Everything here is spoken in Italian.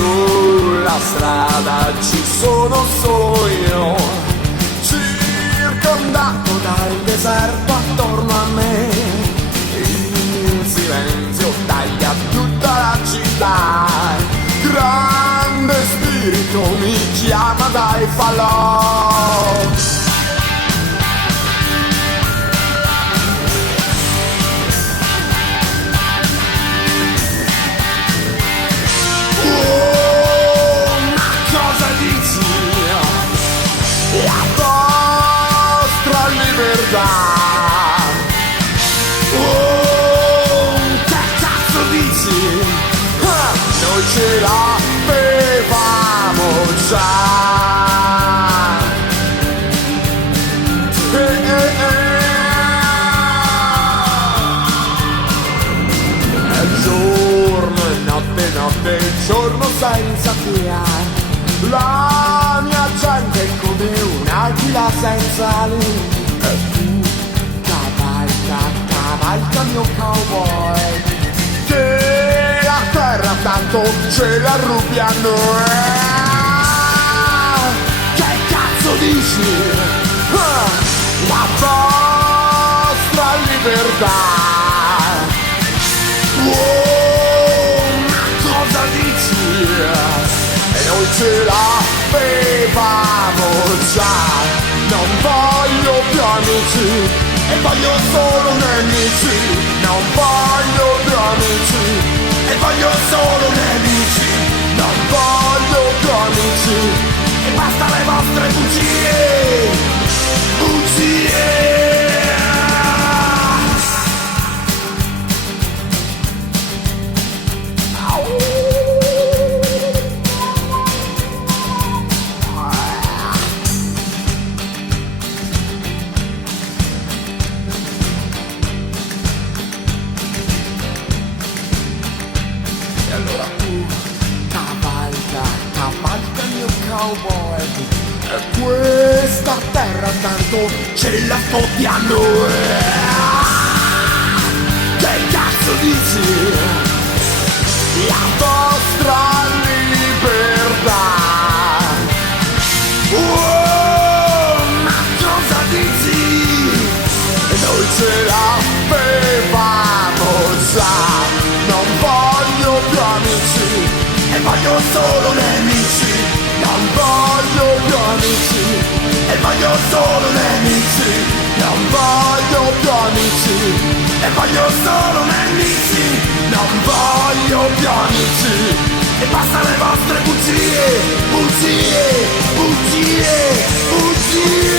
sulla strada ci sono solo io, circondato dal deserto attorno a me. Il silenzio taglia tutta la città, grande spirito mi chiama dai falò. La vostra libertà. Oh, che cazzo dici? Noi ce l'avevamo già. È giorno e notte, notte e giorno senza fiare. La mia gente è come un'aquila senza ali. E tu cavalca, cavalca mio cowboy, che la terra tanto ce la rubi a noi. Che cazzo dici? La vostra libertà. Ma cosa dici? E noi ce l'avevamo già. Non voglio più amici, e voglio solo nemici. Non voglio più amici, e voglio solo nemici. Non voglio più amici, e basta le vostre bugie. Bugie. Cavalca mio cowboy, e questa terra tanto ce la fottiamo. Che cazzo dici? La vostra libertà. Ma cosa dici? E noi ce l'avevamo già. Non voglio più amici, e voglio solo nemici. Non voglio più amici, e voglio solo nemici. Non voglio più amici, e voglio solo nemici. Non voglio più amici, e basta le vostre bugie. Bugie, bugie, bugie.